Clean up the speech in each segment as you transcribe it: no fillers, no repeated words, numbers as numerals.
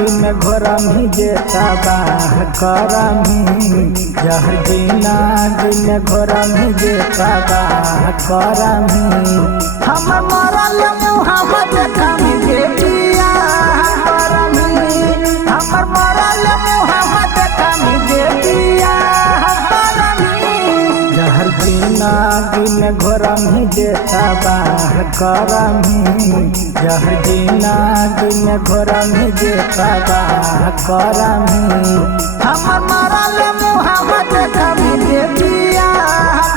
जिन घोरमी जेता बाह करमी जहर जीना जिन घोरमी जेता बाह करमी हम मरल मुहम्मद खामी के पिया करमी हमर मरल मुहम्मद खामी के पिया करमी जहर जीना जिन घोरमी जेता बाह करमी जहर जीना जिन घोरमी जेता बाह करमी हमर मरल मुहम्मद खामी के पिया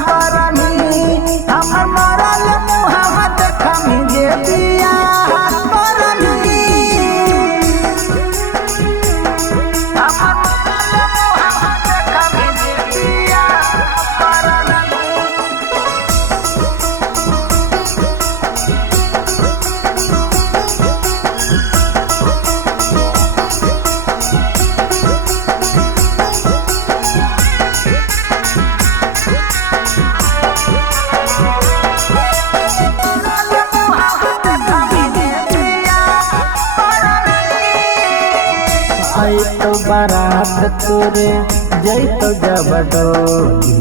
करमी हमर मरल मुहम्मद खामी के पिया करमी हमर मरल मुहम्मद खामी के पिया करमी आई तो बारात तोरे जई तो जब डोली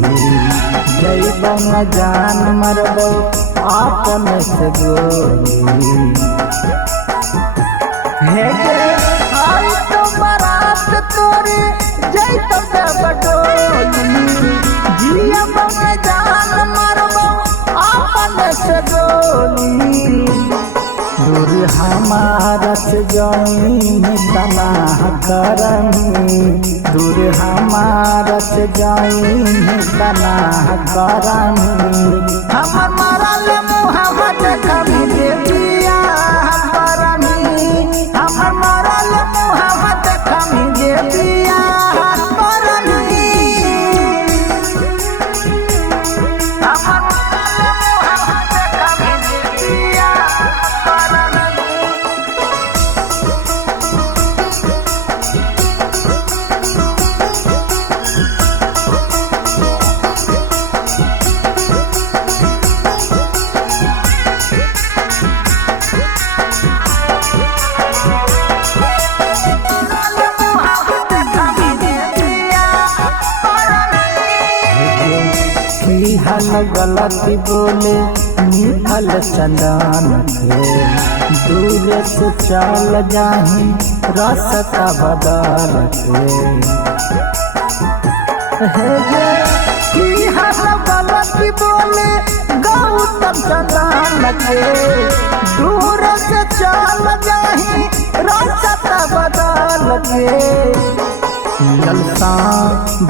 जई न जान मरबो आपन से गोली हे गे आई तो बारात तोरे जई तो जब डोली जिया न जान मरबो आपन से गोली दूर हमारा से जाइन तना करमी दूर हमारा से जाइन तना करमी हमर मरल मुहम्मद खामी के पिया करमी हमर मरल मुहम्मद खामी के पिया करमी हमर मरल मुहम्मद खामी के पिया हल गलती बोले निकल चंदन के दूर से चल जाही रास्ता बदल के हल गलती बोले गौतम चंदन के दूर से चल जाही रास्ता बदल के ललसा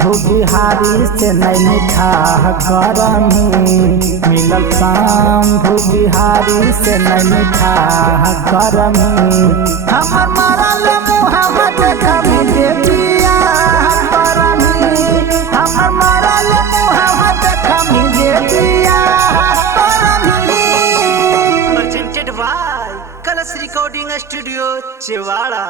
भूबिहारी से नहीं मिठा करमी मिलल शाम भूबिहारी से नहीं मिठा करमी हमर मरल मुहम्मद खामी के पिया करमी हमर मरल मुहम्मद खामी के पिया करमी presented by Colors Recording Studio, Chewala।